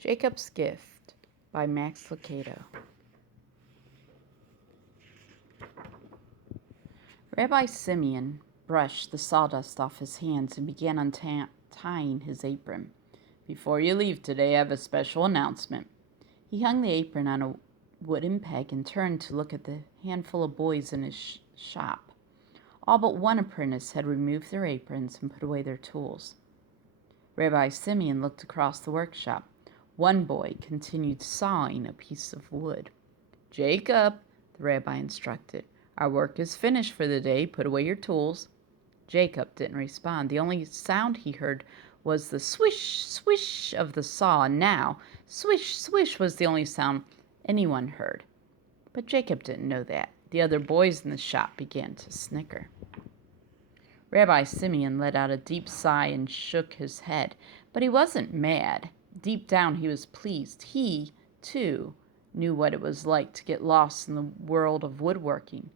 Jacob's Gift by Max Lucado. Rabbi Simeon brushed the sawdust off his hands and began untying his apron. "Before you leave today, I have a special announcement." He hung the apron on a wooden peg and turned to look at the handful of boys in his shop. All but one apprentice had removed their aprons and put away their tools. Rabbi Simeon looked across the workshop. One boy continued sawing a piece of wood. "Jacob," the rabbi instructed, "our work is finished for the day. Put away your tools." Jacob didn't respond. The only sound he heard was the swish, swish of the saw, and now swish, swish was the only sound anyone heard. But Jacob didn't know that. The other boys in the shop began to snicker. Rabbi Simeon let out a deep sigh and shook his head, but he wasn't mad. Deep down he was pleased. He, too, knew what it was like to get lost in the world of woodworking.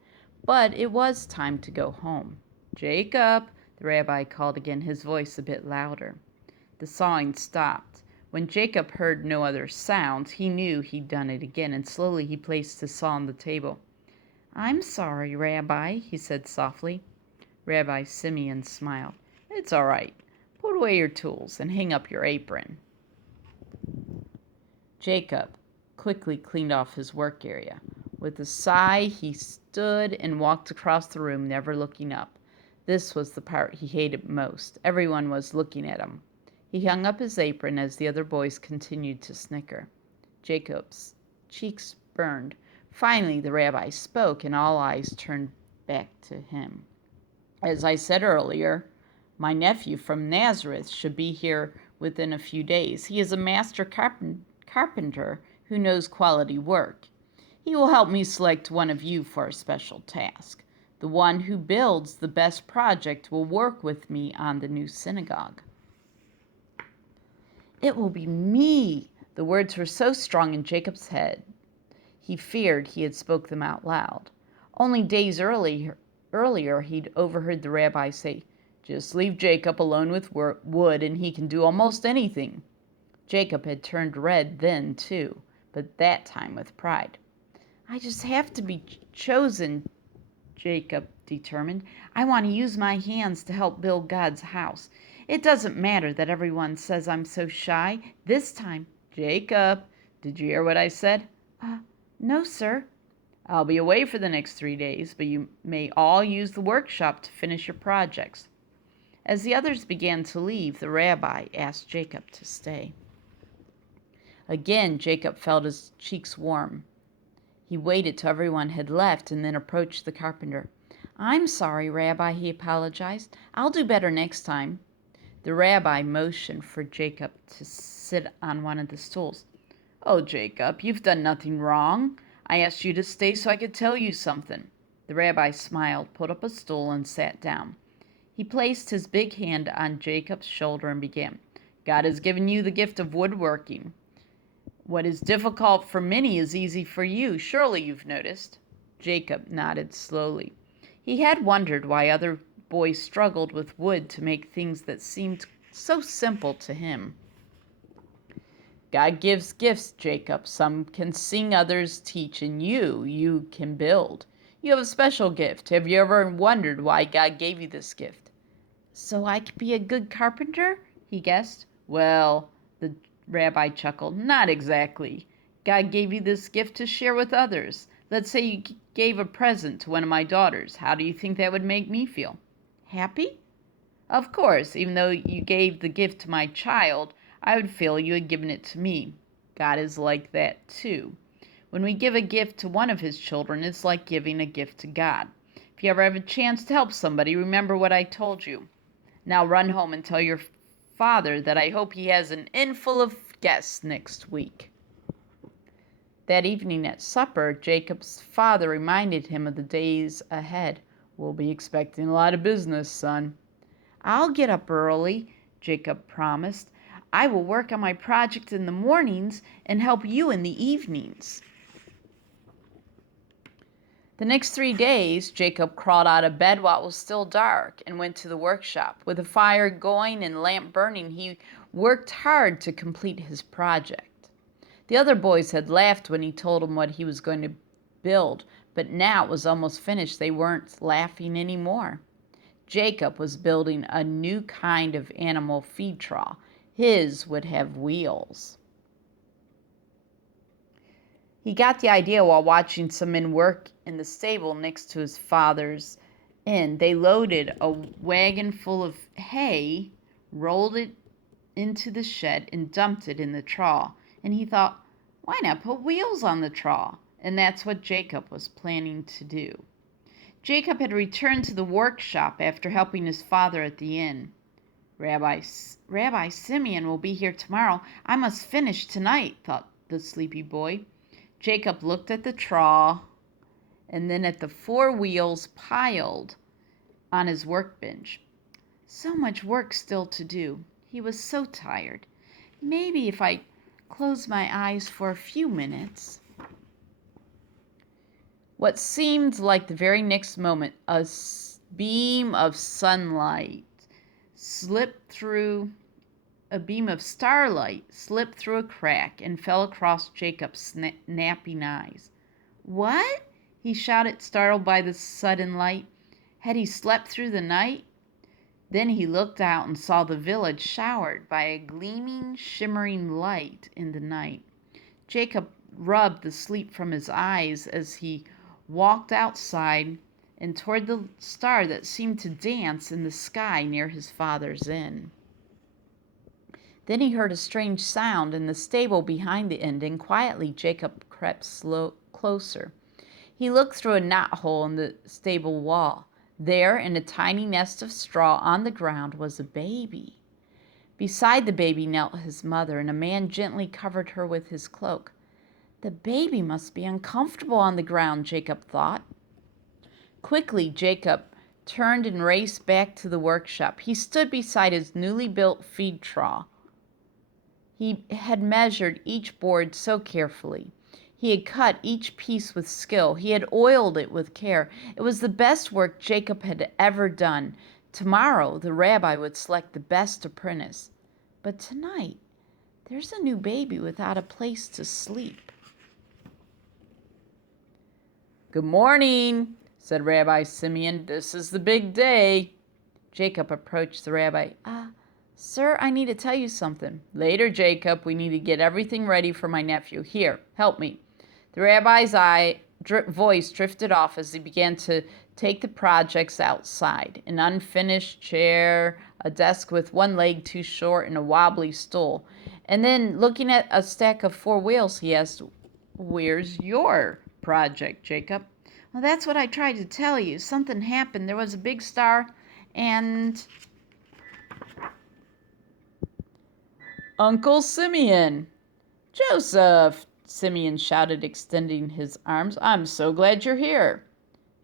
But it was time to go home. "Jacob," the rabbi called again, his voice a bit louder. The sawing stopped. When Jacob heard no other sounds, he knew he'd done it again, and slowly he placed his saw on the table. "I'm sorry, Rabbi," he said softly. Rabbi Simeon smiled. "It's all right. Put away your tools and hang up your apron." Jacob quickly cleaned off his work area. With a sigh, he stood and walked across the room, never looking up. This was the part he hated most. Everyone was looking at him. He hung up his apron as the other boys continued to snicker. Jacob's cheeks burned. Finally, the rabbi spoke, and all eyes turned back to him. "As I said earlier, my nephew from Nazareth should be here within a few days. He is a master carpenter who knows quality work. He will help me select one of you for a special task. The one who builds the best project will work with me on the new synagogue." "It will be me!" The words were so strong in Jacob's head, he feared he had spoke them out loud. Only days earlier he'd overheard the rabbi say, "Just leave Jacob alone with wood and he can do almost anything." Jacob had turned red then, too, but that time with pride. "I just have to be chosen," Jacob determined. "I want to use my hands to help build God's house. It doesn't matter that everyone says I'm so shy. This time—" "Jacob, did you hear what I said?" No, sir." "I'll be away for the next 3 days, but you may all use the workshop to finish your projects." As the others began to leave, the rabbi asked Jacob to stay. Again, Jacob felt his cheeks warm. He waited till everyone had left and then approached the carpenter. "I'm sorry, Rabbi," he apologized. "I'll do better next time." The rabbi motioned for Jacob to sit on one of the stools. "Oh, Jacob, you've done nothing wrong. I asked you to stay so I could tell you something." The rabbi smiled, pulled up a stool, and sat down. He placed his big hand on Jacob's shoulder and began. "God has given you the gift of woodworking. What is difficult for many is easy for you. Surely you've noticed." Jacob nodded slowly. He had wondered why other boys struggled with wood to make things that seemed so simple to him. "God gives gifts, Jacob. Some can sing, others teach, and you can build. You have a special gift. Have you ever wondered why God gave you this gift?" "So I could be a good carpenter?" he guessed. "Well," the rabbi chuckled, "not exactly. God gave you this gift to share with others. Let's say you gave a present to one of my daughters. How do you think that would make me feel?" "Happy?" "Of course, even though you gave the gift to my child, I would feel you had given it to me. God is like that too. When we give a gift to one of his children, it's like giving a gift to God. If you ever have a chance to help somebody, remember what I told you. Now run home and tell your father that I hope he has an inn full of guests next week." That evening at supper, Jacob's father reminded him of the days ahead. "We'll be expecting a lot of business, son." "I'll get up early," Jacob promised. "I will work on my project in the mornings and help you in the evenings." The next 3 days, Jacob crawled out of bed while it was still dark and went to the workshop. With a fire going and lamp burning, he worked hard to complete his project. The other boys had laughed when he told them what he was going to build, but now it was almost finished. They weren't laughing anymore. Jacob was building a new kind of animal feed trough. His would have wheels. He got the idea while watching some men work in the stable next to his father's inn. They loaded a wagon full of hay, rolled it into the shed, and dumped it in the trough. And he thought, why not put wheels on the trough? And that's what Jacob was planning to do. Jacob had returned to the workshop after helping his father at the inn. Rabbi Simeon will be here tomorrow. I must finish tonight, thought the sleepy boy. Jacob looked at the trough and then at the 4 wheels piled on his workbench. So much work still to do. He was so tired. Maybe if I close my eyes for a few minutes. What seemed like the very next moment, a beam of starlight slipped through a crack and fell across Jacob's napping eyes. What? He shouted, startled by the sudden light. Had he slept through the night? Then he looked out and saw the village showered by a gleaming, shimmering light in the night. Jacob rubbed the sleep from his eyes as he walked outside and toward the star that seemed to dance in the sky near his father's inn. Then he heard a strange sound in the stable behind the inn, and quietly Jacob crept closer. He looked through a knothole in the stable wall. There, in a tiny nest of straw on the ground, was a baby. Beside the baby knelt his mother, and a man gently covered her with his cloak. The baby must be uncomfortable on the ground, Jacob thought. Quickly, Jacob turned and raced back to the workshop. He stood beside his newly built feed trough. He had measured each board so carefully. He had cut each piece with skill. He had oiled it with care. It was the best work Jacob had ever done. Tomorrow, the rabbi would select the best apprentice. But tonight, there's a new baby without a place to sleep. Good morning, said Rabbi Simeon. This is the big day. Jacob approached the rabbi. Sir, I need to tell you something. Later, Jacob. We need to get everything ready for my nephew. Here, help me. The rabbi's voice drifted off as he began to take the projects outside. An unfinished chair, a desk with one leg too short, and a wobbly stool. And then, looking at a stack of 4 wheels, he asked, Where's your project, Jacob? Well, that's what I tried to tell you. Something happened. There was a big star, and Uncle Simeon. Joseph, Simeon shouted, extending his arms. I'm so glad you're here.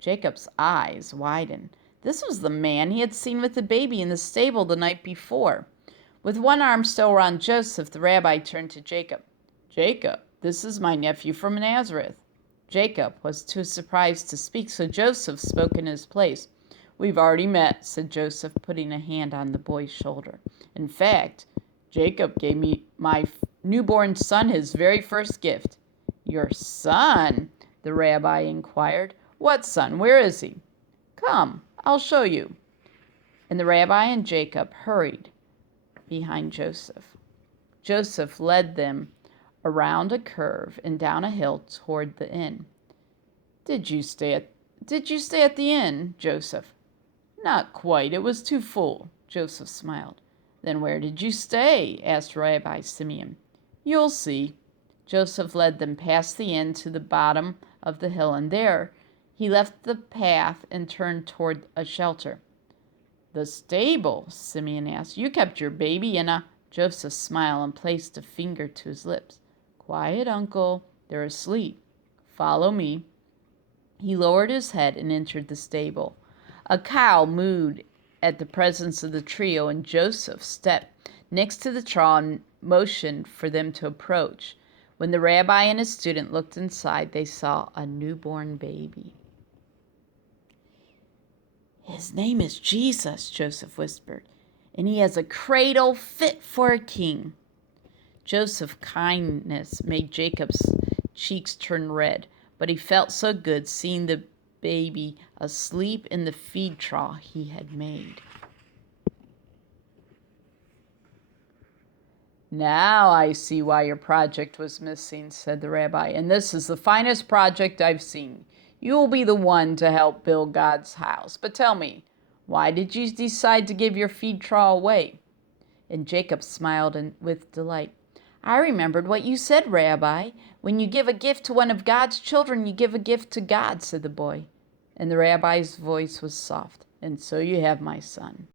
Jacob's eyes widened. This was the man he had seen with the baby in the stable the night before. With one arm still around Joseph, the rabbi turned to Jacob. Jacob, this is my nephew from Nazareth. Jacob was too surprised to speak, so Joseph spoke in his place. We've already met, said Joseph, putting a hand on the boy's shoulder. In fact, Jacob gave me my newborn son his very first gift. Your son? The rabbi inquired. What son? Where is he? Come, I'll show you. And the rabbi and Jacob hurried behind Joseph. Joseph led them around a curve and down a hill toward the inn. Did you stay at the inn, Joseph? Not quite. It was too full. Joseph smiled. Then where did you stay? Asked Rabbi Simeon. You'll see. Joseph led them past the inn to the bottom of the hill, and there he left the path and turned toward a shelter. The stable? Simeon asked. You kept your baby in a... Joseph smiled and placed a finger to his lips. Quiet, Uncle. They're asleep. Follow me. He lowered his head and entered the stable. A cow mooed at the presence of the trio, and Joseph stepped next to the trough and motioned for them to approach. When the rabbi and his student looked inside, they saw a newborn baby. His name is Jesus, Joseph whispered, and he has a cradle fit for a king. Joseph's kindness made Jacob's cheeks turn red, but he felt so good seeing the baby asleep in the feed trough he had made. "Now I see why your project was missing," said the rabbi, "and this is the finest project I've seen. You will be the one to help build God's house. But tell me, why did you decide to give your feed trough away?" And Jacob smiled with delight. "I remembered what you said, Rabbi. When you give a gift to one of God's children, you give a gift to God," said the boy. And the rabbi's voice was soft. "And so you have, my son."